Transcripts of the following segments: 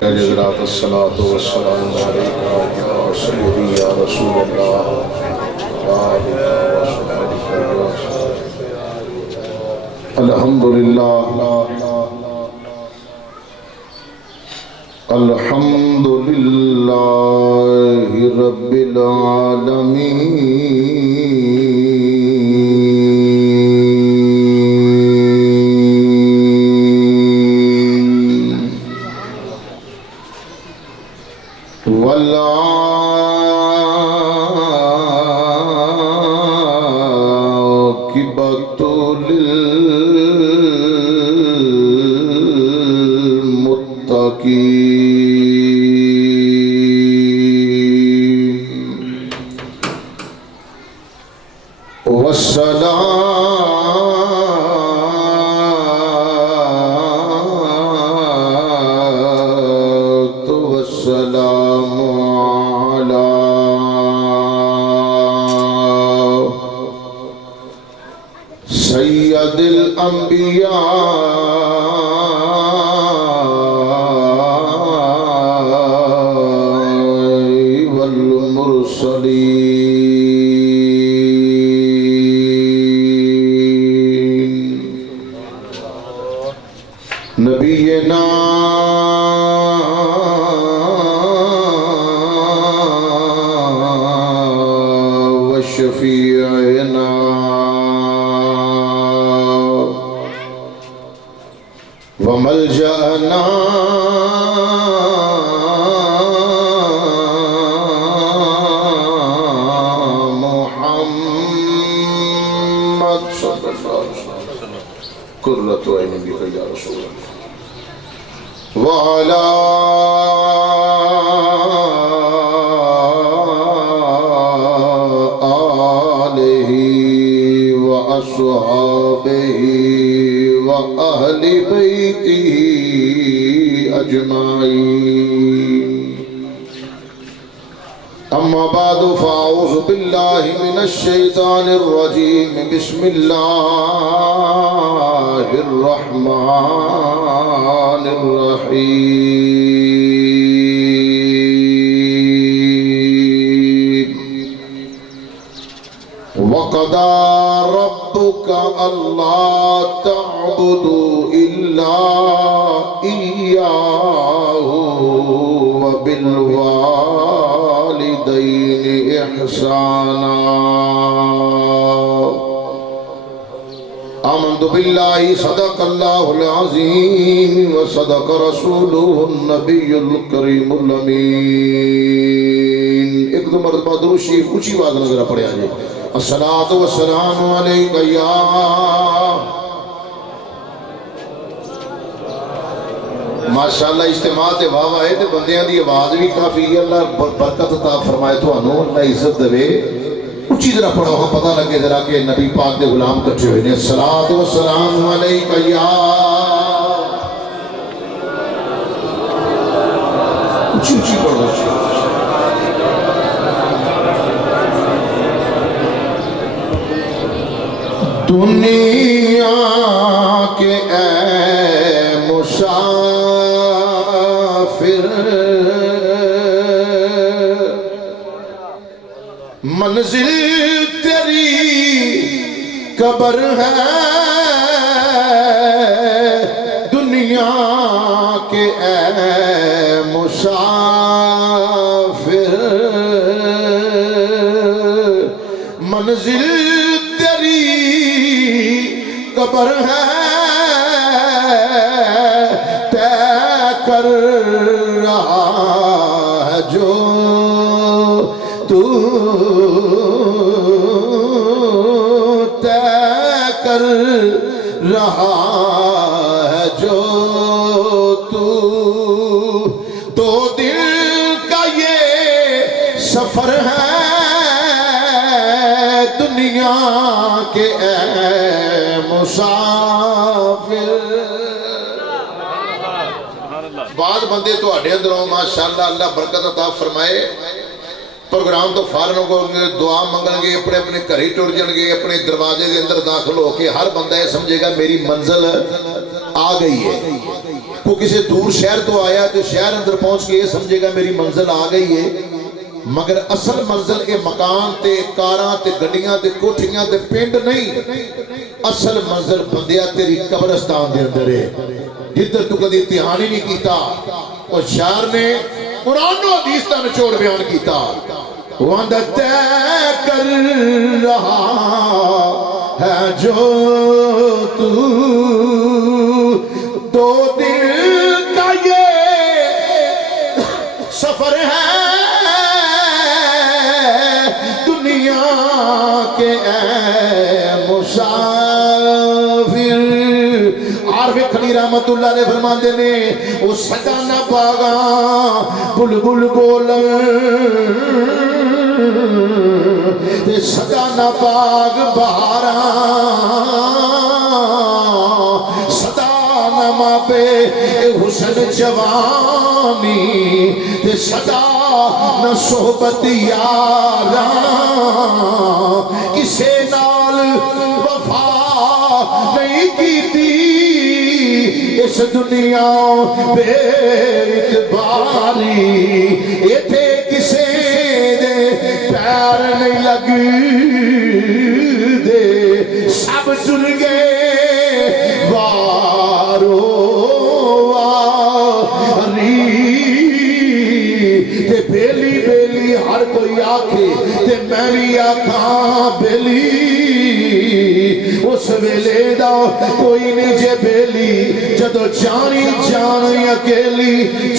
جزاک الصلاۃ والسلام علیک یا سیدی یا رسول اللہ الحمدللہ الحمدللہ رب العالمین والعاقبۃ للمتقین والصلاة والسلام على سید الانبیاء والمرسلین نبینا وشفیعنا وملجأنا محمد صلی اللہ علیہ وسلم قرۃ عین بک یا رسول اللہ وعلی آلہ وأصحابہ وأہل بیتہ اجمعین اما بعد فاعوذ باللہ من الشیطان الرجیم بسم اللہ الرحمن الرحیم وَقَضَى رَبُّكَ أَلَّا تَعْبُدُوا إِلَّا إِيَّاهُ وَبِالْوَالِدَيْنِ إِحْسَانًا آمنت باللہ صدق اللہ العظیم وصدق رسولہ النبی الکریم الامین ایک دو مرتبہ درود شریف اونچی آواز نظر پڑے آجے الصلاۃ والسلام علیک یا ماشاءاللہ اجتماع تے واہ واہ ہے تے بندیاں دی آواز بھی کافی ہے اللہ برکت عطا فرمائے تھانوں اللہ عزت دے اونچی ذرا پڑھو ہاں پتہ لگے ذرا کہ نبی پاک دے غلام کٹھے ہوئے نے الصلاۃ والسلام علیک یا اونچی اونچی پڑھو دنیا کے اے مسافر منزل تیری قبر ہے دنیا کے اے مسافر منزل قبر ہے طے کر رہا ہے جو تو طے کر رہا ہے جو تو دو دل کا یہ سفر ہے دنیا کے اے مسافر بعض بندے تو اڈے اندروں ماشاءاللہ اللہ برکت عطا فرمائے پروگرام تو فارغ ہو گے دعا منگن گے اپنے اپنے گھر ہی ٹر جان گے اپنے دروازے کے اندر داخل ہو کے ہر بندہ یہ سمجھے گا میری منزل آ گئی ہے وہ کسی دور شہر تو آیا تو شہر اندر پہنچ کے یہ سمجھے گا میری منزل آ گئی ہے، مگر اصل منزل کے مکان تے کاراں تے گڈیاں تے کوٹھیاں تے پنڈ نہیں، اصل منزل بندیا تیری قبرستان دے اندر ہے، جدھر تو کدی امتحان ہی نہیں کیتا۔ اور شاعر نے قرآن و حدیث کا نچوڑ بیان کیتا، وَاندہ طے کر رہا ہے جو تو دل کا یہ سفر ہے دنیا کے اے مسافر۔ عارف خلی رحمت اللہ نے فرماندے نے وہ سجانا پاگا بلبل بولن تے سجانا باغ بہاراں سدا ماں پہ حسن جوانی تے سدا نہ صحبت یاراں کسے نال وفا نہیں کیتی اس دنیا بے اعتباری ایتھے کسے دے پیر نہیں لگ دے سب چل گئے وارو واری تے بیلی بیلی ہر کوئی آکھے تے میں بھی آکھاں بیلی اس ویلے دا کوئی نہیں جے بیلی جدو جانی جانی اکیلی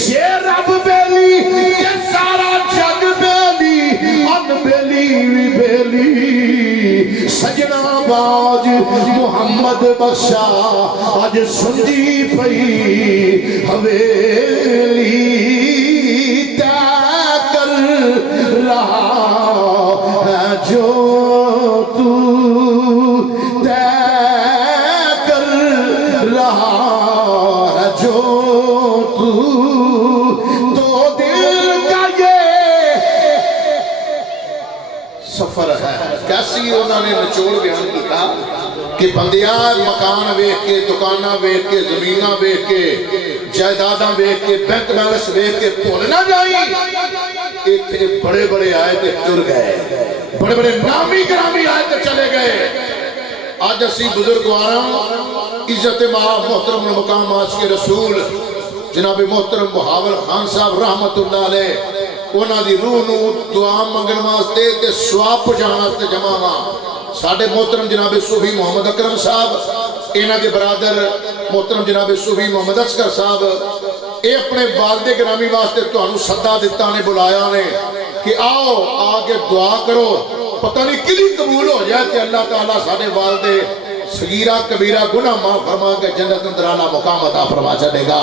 جے رب بیلی یہ سارا جگ بیلی ان بیلی بھی بیلی سجنا باج محمد بخشا آج سنجی پئی حویلی تے کر رہا ہے جو تو کیسی انہوں نے نچوڑ بیان کیتا کہ بندیا مکان ویکھ کے دکانہ ویکھ کے زمینہ ویکھ کے جائیداداں ویکھ کے بینک بیلنس ویکھ کے بھول نہ جائیں ایتھے بڑے بڑے آئے تے ٹر گئے بڑے بڑے نامی گرامی آئے تے چلے گئے آج اسی بزرگواراں عزت محترم مقام عاشق رسول جناب محترم بہاول خان صاحب رحمت اللہ علیہ انہاں دی روح نو دعا منگن واسطے تے ثواب پہنچانے واسطے جمع ہاں ساڈے محترم جناب صوفی محمد اکرم صاحب انہاں دے برادر محترم جناب صوفی محمد اصغر صاحب اے اپنے والد گرامی واسطے تانوں صدا دتا نے بلایا نے کہ آؤ آ کے دعا کرو پتہ نہیں کدی قبول ہو جائے کہ اللہ تعالیٰ ساڈے والد صغیرہ کبیرہ گناہ معاف فرما کے جنت اندر اعلیٰ مقام عطا فرما چھڑے گا۔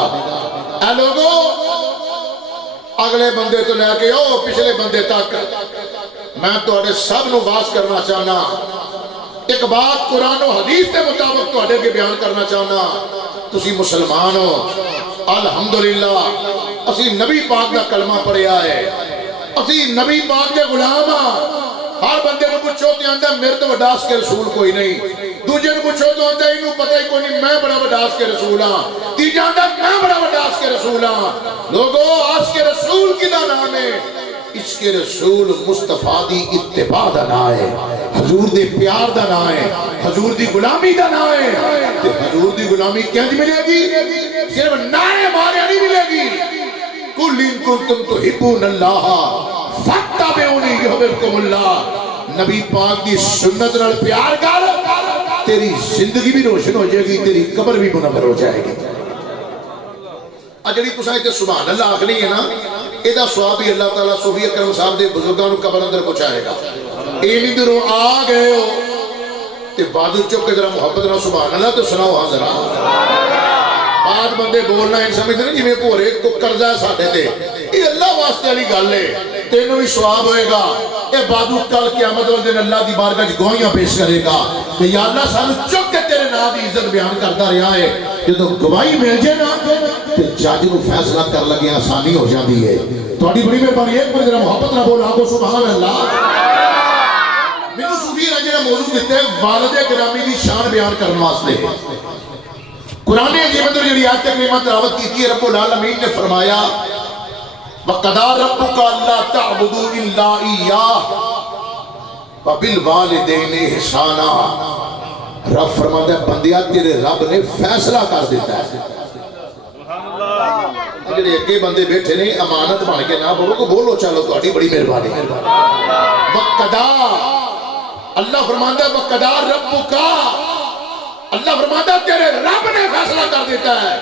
اے لوگو اگلے بندے تو لے کے او پچھلے بندے تک میں تواڈے سب نو واز کرنا چاہنا ایک بات قرآن و حدیث کے مطابق تواڈے کے بیان کرنا چاہنا تسی مسلمان ہو الحمدللہ اسی نبی پاک دا کلمہ پڑھیا ہے اسی نبی پاک کے غلام ہاں ہر بندے کو پوچھو تے آندا میرے تو وڈا اس کے رسول کوئی نہیں دوجے کو پوچھو تو آندا اینو پتہ ہی کوئی نہیں میں بڑا وڈا اس کے رسول ہاں تیجا آندا میں بڑا وڈا اس کے رسول ہاں لوگو اس کے رسول کدا نام ہے اس کے رسول مصطفیٰ دی اتباع دا نام ہے حضور دے پیار دا نام ہے حضور دی غلامی دا نام ہے تے حضور دی غلامی کیا دی ملے گی صرف نعرے مارے نہیں ملے گی قل ان کنتم تحبون اللہ فاتبعونی یحببکم اللہ نبی پاک دی سنت نال پیار کر تیری زندگی بھی روشن ہو جائے گی تیری قبر بھی منور ہو جائے گی اجڑی تساں تے سبحان اللہ آکھنی ہے نا ایدا ثواب بھی اللہ تعالیٰ صوفی اکرم صاحب دے بزرگاں نو قبر اندر پہنچائے گا اینی دروں آ گئے ہو تے بہادر چک کے ذرا محبت نال سبحان اللہ تو سناؤ ہاں ذرا آج بندے بولنا ان سمجھتے ہیں جی پورے کو قرضہ ہے ساٹھے تے یہ اللہ واسطے علی گل ہے تینوں بھی ثواب ہوئے گا اے بادو کل قیامت والے دن اللہ دی بارگاہ وچ گواہیاں پیش کرے گا کہ یا اللہ سانو چک کے تیرے نام دی عزت بیان کرتا رہا ہے جدوں گواہی مل جائے نا تے جج نو فیصلہ کر لگے آسانی ہو جاندی ہے تہاڈی بڑی مہربانی ایک بار ذرا محبت نال بول آکھو سبحان اللہ میرے صوفی نے جڑا موضوع دیتا ہے والد گرامی دی شان بیان کرنے واسطے قرآن عظیم اندر جڑی آیت کریمہ تلاوت کی رب العالمین نے فرمایا وَقَضَىٰ رَبُّكَ أَلَّا تَعْبُدُوا إِلَّا إِيَّاهُ وَبِالْوَالِدَيْنِ إِحْسَانًا۔ رب فرماتا ہے بندیا تیرے رب نے فیصلہ کر دیتا ہے۔ جڑے اگے بندے بیٹھے نہیں امانت بن کے نہ بولو کو بولو چلو تہاڈی بڑی مہربانی۔ وَقَضَىٰ اللہ فرماتا ہے وَقَضَىٰ رَبُّكَ اللہ فرماتا ہے تیرے رب نے فیصلہ کر دیتا ہے۔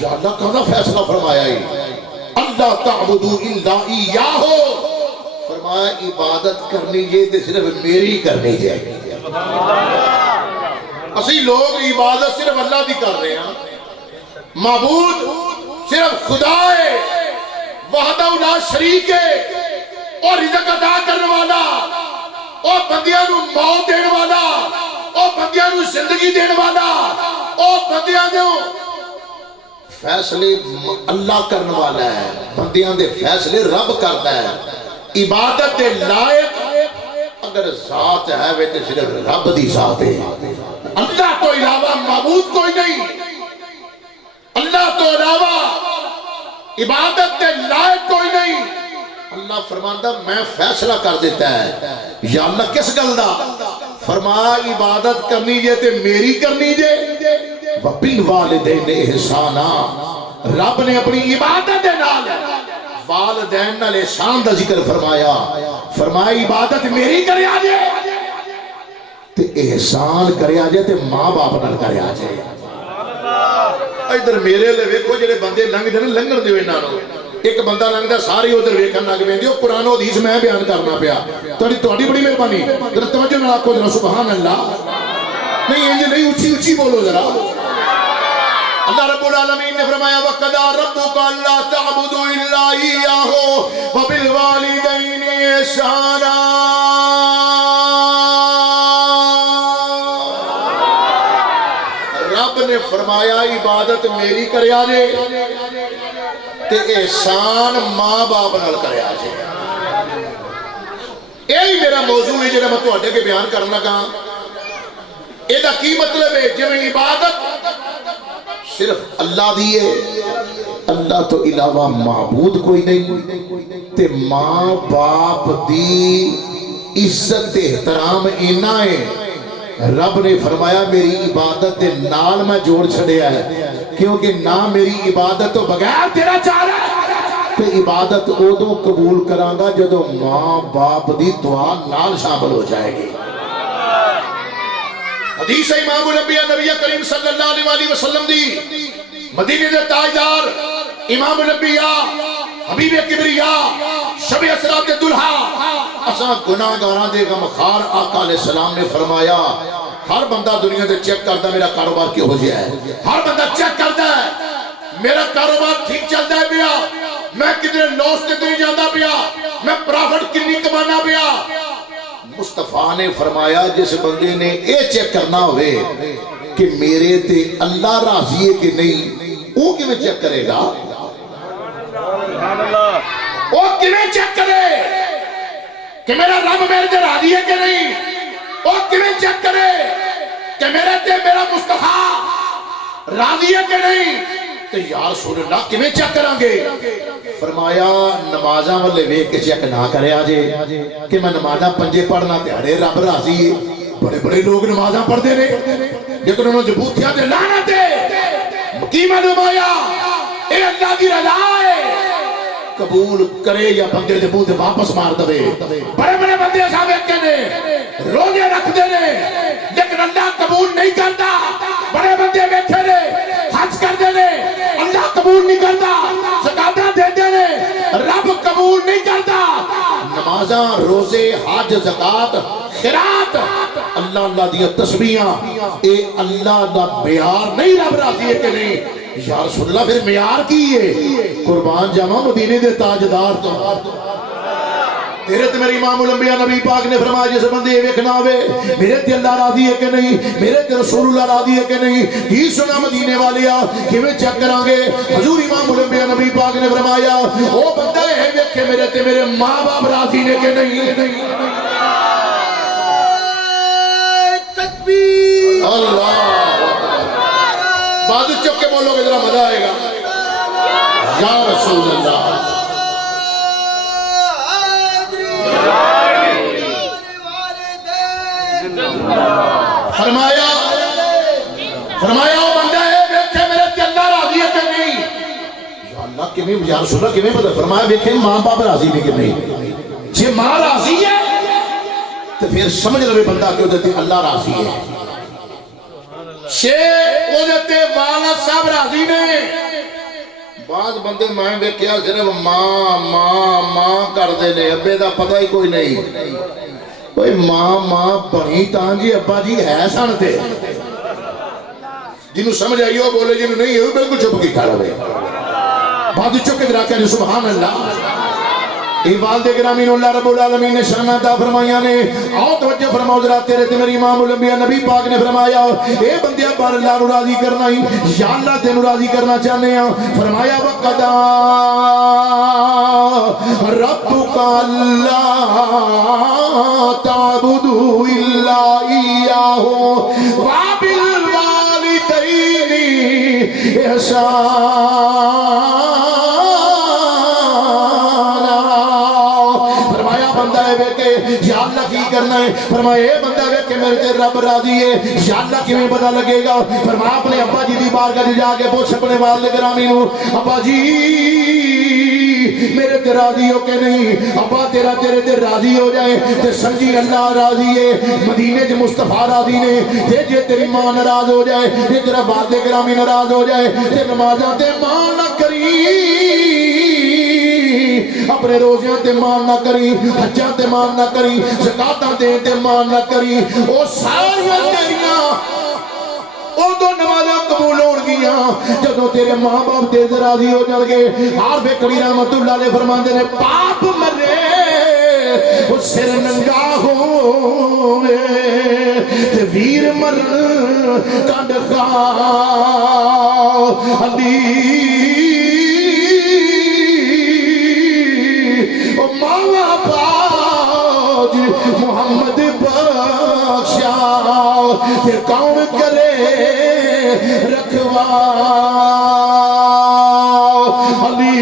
یا اللہ کہاں فیصلہ فرمایا ہی اللہ تعبدوا الا ایاہ فرمایا عبادت کرنی یہ تے صرف میری کرنی جائے۔ اسی لوگ عبادت صرف اللہ دی کر رہے ہیں، معبود صرف خدا ہے وحدہ لا شریک ہے، اور رزق عطا کرنے والا، اور بندیاں نو موت دینے والا، اور بندیاں نو زندگی دینے والا، اور بندیاں نو فیصلے اللہ کرنے والا ہے، بندیاں دے فیصلے رب کرتا ہے۔ عبادت دے لائق اگر ذات ہے وہ تے صرف رب دی ذات ہے، اللہ تو علاوہ معبود کوئی نہیں، اللہ تو علاوہ عبادت دے لائق کوئی نہیں۔ اللہ فرماتا میں فیصلہ کر دیتا ہے۔ یا اللہ کس گل دا فرمایا عبادت کرنی جے تے میری کرنی جے وَبِالْوَالِدَيْنِ احسانا رب نے اپنی عبادت دے نال والدین نال احسان دا ذکر فرمایا، فرمایا عبادت میری کرے آجے تے احسان کرے آجے تے ماں باپ نال کرے آجے۔ ادھر میرے لئے ویکھو جڑے بندے لنگ دے لنگن دیو انہاں نو، ایک بندہ لنگ دا ساری ادھر ویکھن لگ پیندی، قرآن و حدیث میں بیان کرنا پیا۔ تہاڈی بڑی مہربانی ذرا توجہ نال آکھو ذرا سبحان اللہ، نہیں انج نہیں اونچی اونچی بولو ذرا۔ اللہ رب العالمین نے فرمایا وَقَضَىٰ رَبُّكَ أَلَّا تَعْبُدُوا إِلَّا إِيَّاهُ وَبِالْوَالِدَيْنِ إِحْسَانًا۔ رب نے فرمایا عبادت میری کرے آجے تے احسان ماں باپ نال کرے آجے۔ یہی میرا موضوع ہے جنہاں میں تو اڈے کے بیان کرنا لگا۔ یہ دا کی مطلب ہے جب عبادت صرف اللہ دیئے، اللہ تو علاوہ معبود کوئی نہیں، تے ماں باپ دی عزت احترام اینا ہے۔ رب نے فرمایا میری عبادت دے نال میں جوڑ چھڑیا ہے، کیونکہ نہ میری عبادت تو بغیر تیرا چاہ رہا ہے، تے عبادت ادو قبول کرانگا جدو ماں باپ دی دعا نال شامل ہو جائے گی۔ حدیث امام الانبیاء نبی کریم صلی اللہ علیہ وسلم دی مدینے دے تاجدار امام الانبیاء حبیب کبریاء شب اسرات دلہا اساں گناہگاراں دے غمخار آقا علیہ السلام نے فرمایا ہر بندہ دنیا دے چیک کرتا میرا کاروبار کیوں ہو جائے، ہر بندہ چیک کرتا ہے میرا کاروبار ٹھیک چلتا ہے پیا، میں کتنے لوس تے نہیں جاتا پیا، میں پرافٹ کنی کمانا پیا۔ مصطفیٰ نے فرمایا جس بندے نے یہ چیک کرنا ہوئے کہ میرے تے اللہ راضی ہے کہ نہیں، وہ کیوں چیک کرے گا؟ وہ کیوں چیک کرے کہ میرا رب میرے تے راضی ہے کہ نہیں؟ وہ کیوں چیک کرے کہ میرے تے میرا مصطفیٰ راضی ہے کہ نہیں؟ تو یا رسول اللہ کیوں چیک کرانگے؟ فرمایا نمازاں والے ویک کے چیک نہ کرے آجے کہ میں نمازاں پنجے پڑھنا تیارے رب راضی ہے۔ بڑے بڑے لوگ نمازاں پڑھ دے رہے لیکن انہوں نے جبوتیاں دے لانا دے قیمت نمایا اے اللہ دی رضا ہے، قبول کرے یا بندے دے بوتے واپس مار دوے۔ بڑے بڑے بندے صاحب کے نے روزے رکھ دے نے لیکن اللہ قبول نہیں کرتا، بڑے بندے بیٹھے نے حج کر دے نے اللہ قبول نہیں کرتا، زکاتاں دے دے نے رب قبول نہیں کرتا۔ نمازاں روزے حج زکات خیرات اللہ اللہ دیا تسبیحاں اے اللہ دا معیار نہیں رب راضی ہے کہ نہیں؟ یا رسول اللہ پھر معیار کی ہے؟ قربان جاواں مدینے دے تاجدار تو تیرے تے میرے امام الانبیاء نبی پاک نے فرمایا جس بندے یہ ویکھنا ہوئے میرے تے اللہ راضی ہے کہ نہیں، میرے تے رسول اللہ راضی ہے کہ نہیں، ہی سنا مدینے والیا کیویں چیک کرانگے؟ حضور امام الانبیاء نبی پاک نے فرمایا او بندہ ہے ویکھے میرے تے میرے ماں باپ راضی نے کہ نہیں۔ تکبیر اللہ آواز چک کے بولو گے ذرا مزہ آئے گا. یا رسول اللہ. فرمایا وہ بندہ ہے بیٹھے میرے تے اللہ راضی ہے کہ نہیں. یا اللہ کیویں یا رسول اللہ کیویں پتہ. فرمایا بیٹھے ماں باپ راضی نے کہ نہیں. جی ماں راضی ہے تو پھر سمجھ لو بندہ کہ وہ اللہ راضی ہے. وہ والد صاحب راضی نے. بعض بندے میں دیکھیا صرف ماں کردے نے ابے دا پتہ ہی کوئی نہیں. کوئی ماں بنی تاں جی ابا جی ہے سن تے جنہوں سمجھ آئی ہو بولے جنہوں نہیں ہے بالکل چپ کی کھڑا ہوئے. بعد چکے درا کہ سبحان اللہ. والد گرامی اللہ رب العالمین نے شان عطا فرمایا نے. آؤ توجہ فرماؤ ذرا تیرے تے میری امام الانبیاء نبی پاک نے فرمایا اے بندیا بار اللہ نو راضی کرنا ہی یا اللہ تینو راضی کرنا چاہنے ہیں. فرمایا وقدا ربک اللہ تعبدوا الا ایاہ وبالوالدین احسانا. یا اللہ کی کرنا ہے. فرمایا اے بندہ وے کہ میرے تے رب راضی ہے. یا اللہ کیویں پتہ لگے گا. فرمایا اپنے ابا جی دی بارگاہ جا کے پوچھ اپنے والد گرامی نو ابا جی میرے تے راضی ہو کہ نہیں. ابا تیرا تیرے تے راضی ہو جائے تے سمجھی اللہ راضی ہے. مدینے چ مصطفیٰ راضی نے. جے تیری ماں ناراض ہو جائے جے تیرا والد گرامی ناراض ہو جائے تے نمازاں تے مان نہ کری اپنے روزیاں تے مان نہ کری حجاں تے مان نہ کری زکاتاں دین تے مان نہ کری. او ساریاں تیریاں او دو نمازاں قبول ہون گیاں جدوں تیرے ماں باپ تے راضی ہو جان گے. عارف کبیر رحمت اللہ علیہ فرماندے نے پاپ مرے او سر ننگا ہووے تے ویر مرن کنڈ خواہ علی ماما باج محمد بخشا پھر کون کرے رکھوا علی.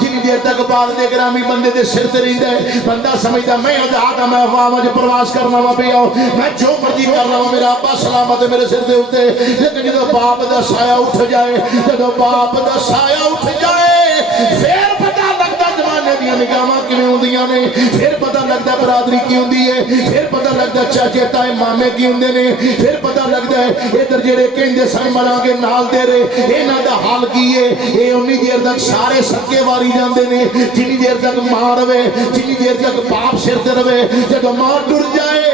جنی دیر تک بال دے گرامی بندے دے سر تے رہندا ہے بندہ سمجھدا میں آزاد ہاں میں افواہ وچ پرواز کرنا وا پیا میں جو مرضی کرنا وا میرا ابا سلامت ہے میرے سر دے اوتے. لیکن جدوں باپ دا سایہ اٹھ جائے جدوں باپ دا سایہ اٹھ جائے پھر پتہ لگدا زمانے دیاں نگاہاں کیویں ہوندیاں نے. پھر پتہ لگدا برادری کی ہوندی ہے. پھر پتہ لگدا چاچے تائے مامے کی ہوندے نے. پھر پتہ لگدا ہے ادھر جڑے کہندے سن مراں گے نال تیرے انہاں دا حال کی ہے. اے اونی دیر تک سارے سکے واری جاندے نے جنی دیر تک ماں رہے جنی دیر تک باپ سر تے رہے. جدوں ماں ٹر جائے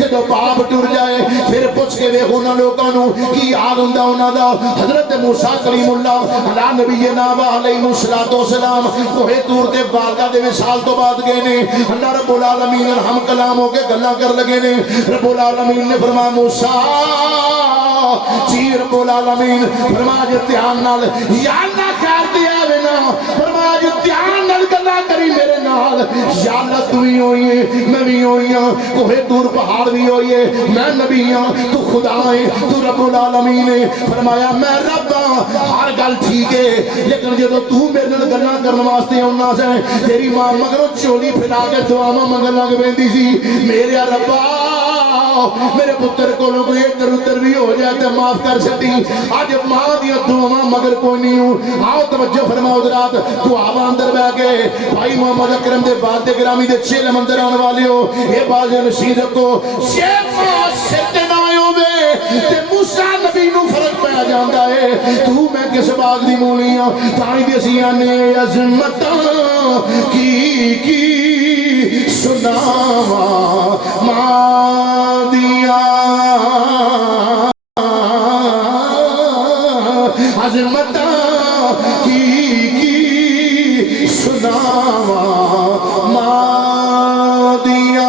جدوں باپ ٹر جائے پھر پوچھ کے ویکھو انہاں لوکاں نو کی حال ہوندا انہاں دا. حضرت موسیٰ کلیم اللہ علی نبینا و علیہ الصلوۃ والسلام کوہ طور تے والدہ دے وصال تو بعد گئے نے. اللہ رب العالمین ہم کلام ہو کے گلاں کر لگے نے. رب العالمین نے فرمایا موسیٰ جی رب العالمین فرمایا جے دھیان نال یا اللہ خیر دیا وینا فرمایا جے دھیان نال گلاں کری میرے نال یا اللہ تو ہی ہوئی ہے میں بھی ہوئی ہاں کوہ طور پہاڑ بھی ہوئی ہے میں نبی ہاں تو خدا ہے تو رب العالمین ہے. فرمایا میں رب ہاں ہر گل ٹھیک ہے لیکن جدوں تو میرے نال گلاں کرن واسطے آنا سے تیری ماں مگروں چولی پھیلا کے دعاواں منگن لگ پیندی سی میرے ربا میرے پتر کو کوئی ادھر ادھر بھی ہو جائے تو معاف کر سکتی. آج ماں دیا دعاواں مگر کوئی نہیں ہوں. آؤ توجہ فرماؤ حضرات دعاواں اندر بیٹھ کے بھائی محمد اکرم دے والد گرامی دے چیلے مندر آنے والے ہو اے باز نشید کو شیخ ستے نہ ہوئے تے موسیٰ نبی نو فرق پہ جاندا ہے تو میں کس باغ دی مولی ہوں تائیں دے سیانے عظمتاں کی سناوا ماں دیا عظمتاں کی سناوا ماں دیا.